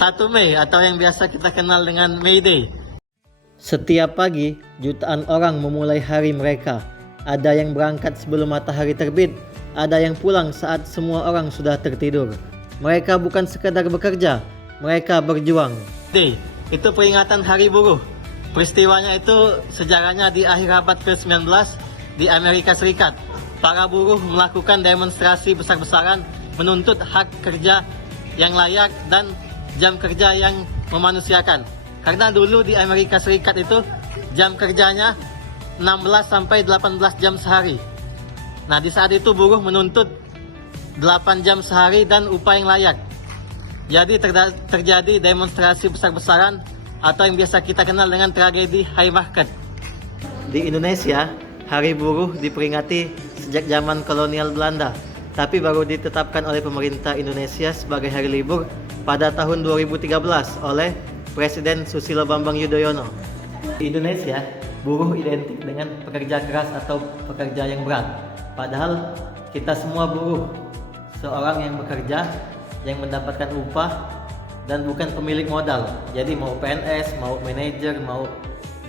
1 Mei atau yang biasa kita kenal dengan May Day. Setiap pagi, jutaan orang memulai hari mereka. Ada yang berangkat sebelum matahari terbit, ada yang pulang saat semua orang sudah tertidur. Mereka bukan sekadar bekerja, mereka berjuang. Day, itu peringatan Hari Buruh. Peristiwanya itu sejarahnya di akhir abad ke-19 di Amerika Serikat. Para buruh melakukan demonstrasi besar-besaran menuntut hak kerja yang layak dan jam kerja yang memanusiakan. Karena dulu di Amerika Serikat itu jam kerjanya 16 sampai 18 jam sehari. Nah, di saat itu buruh menuntut 8 jam sehari dan upah yang layak. Jadi terjadi demonstrasi besar-besaran atau yang biasa kita kenal dengan tragedi Haymarket. Di Indonesia, Hari Buruh diperingati sejak zaman kolonial Belanda, tapi baru ditetapkan oleh pemerintah Indonesia sebagai hari libur pada tahun 2013 oleh Presiden Susilo Bambang Yudhoyono. Di Indonesia, buruh identik dengan pekerja keras atau pekerja yang berat. Padahal kita semua buruh, seorang yang bekerja, yang mendapatkan upah, dan bukan pemilik modal. Jadi mau PNS, mau manajer, mau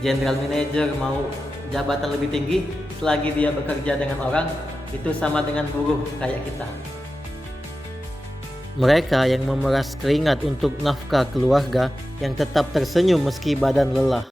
general manager, mau jabatan lebih tinggi, selagi dia bekerja dengan orang, itu sama dengan buruh kayak kita. Mereka yang memeras keringat untuk nafkah keluarga, yang tetap tersenyum meski badan lelah.